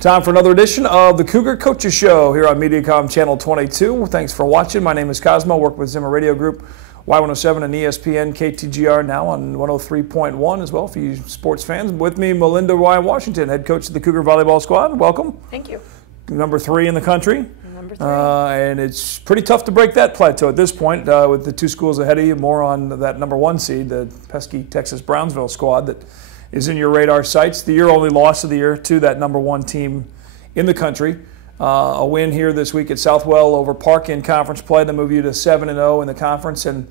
Time for another edition of the Cougar Coaches Show here on Mediacom Channel 22. Thanks for watching. My name is Cosmo. Work with Zimmer Radio Group, Y107 and ESPN, KTGR now on 103.1 as well for you sports fans. With me, Melinda Y. Washington, head coach of the Cougar volleyball squad. Welcome. Thank you. Number 3 in the country. Number 3. And it's pretty tough to break that plateau at this point with the two schools ahead of you, more on that number 1 seed, the pesky Texas Brownsville squad that is in your radar sights. The only loss of the year to that number 1 team in the country. A win here this week at Southwell over Park in conference play to move you to 7-0 in the conference, and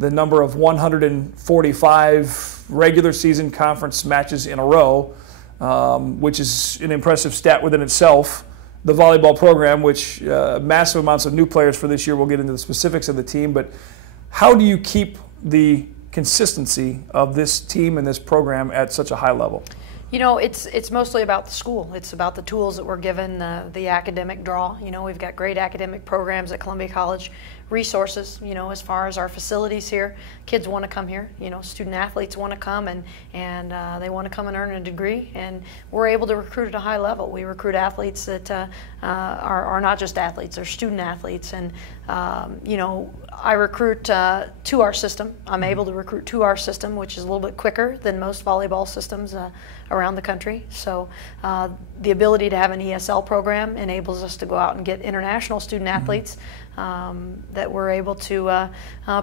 the number of 145 regular season conference matches in a row, which is an impressive stat within itself. The volleyball program, which massive amounts of new players for this year. We'll get into the specifics of the team, but how do you keep the consistency of this team and this program at such a high level? You know, it's mostly about the school. It's about the tools that we're given, the academic draw. You know, we've got great academic programs at Columbia College, resources, you know, as far as our facilities here. Kids want to come here. You know, student athletes want to come and they want to come and earn a degree. And we're able to recruit at a high level. We recruit athletes that are not just athletes, they're student athletes. And, you know, I recruit to our system. I'm able to recruit to our system, which is a little bit quicker than most volleyball systems around the country. So the ability to have an ESL program enables us to go out and get international student athletes that we're able to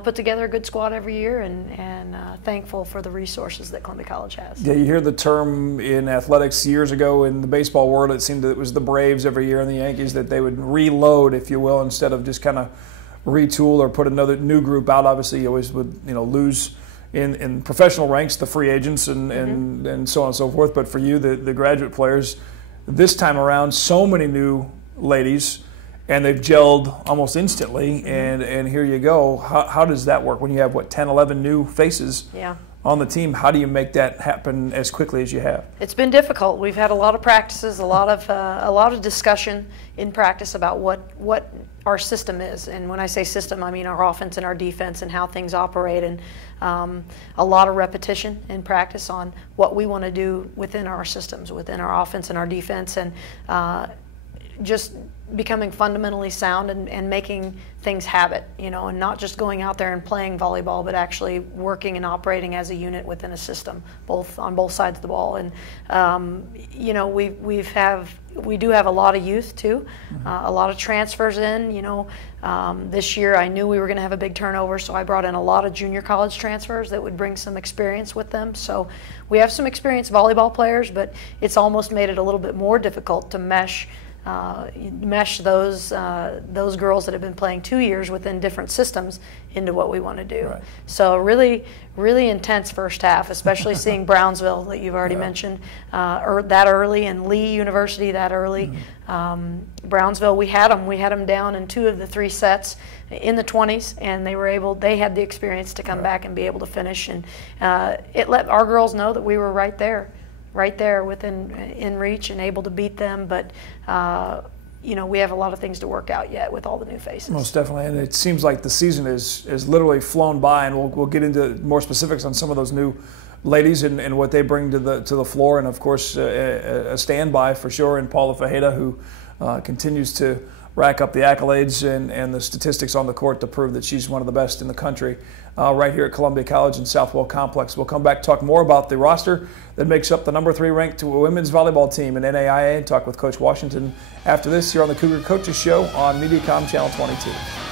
put together a good squad every year, and thankful for the resources that Columbia College has. Yeah, you hear the term in athletics years ago in the baseball world, it seemed that it was the Braves every year and the Yankees that they would reload, if you will, instead of just kind of retool or put another new group out. Obviously, you always would, you know, lose in professional ranks, the free agents and so on and so forth. But for you, the graduate players, this time around, so many new ladies, and they've gelled almost instantly, and here you go. How does that work when you have, what, 10, 11 new faces on the team? How do you make that happen as quickly as you have? It's been difficult. We've had a lot of practices, a lot of discussion in practice about what our system is. And when I say system, I mean our offense and our defense and how things operate, and a lot of repetition in practice on what we want to do within our systems, within our offense and our defense, and just becoming fundamentally sound and making things habit, you know, and not just going out there and playing volleyball, but actually working and operating as a unit within a system, on both sides of the ball. And you know, we do have a lot of youth too, a lot of transfers in. You know, this year I knew we were going to have a big turnover, so I brought in a lot of junior college transfers that would bring some experience with them. So we have some experienced volleyball players, but it's almost made it a little bit more difficult to mesh those girls that have been playing 2 years within different systems into what we want to do. Right. So really intense first half, especially seeing Brownsville that you've already mentioned that early, and Lee University that early. Brownsville, we had them down in 2 of the 3 sets in the 20s, and they had the experience to come back and be able to finish, and it let our girls know that we were right there in reach and able to beat them. But you know, we have a lot of things to work out yet with all the new faces. Most definitely, and it seems like the season is literally flown by, and we'll get into more specifics on some of those new ladies and what they bring to the floor, and of course a standby for sure in Paula Fajeda, who continues to rack up the accolades and the statistics on the court to prove that she's one of the best in the country right here at Columbia College and Southwell Complex. We'll come back and talk more about the roster that makes up the number 3 ranked women's volleyball team in NAIA and talk with Coach Washington after this here on the Cougar Coaches Show on Mediacom Channel 22.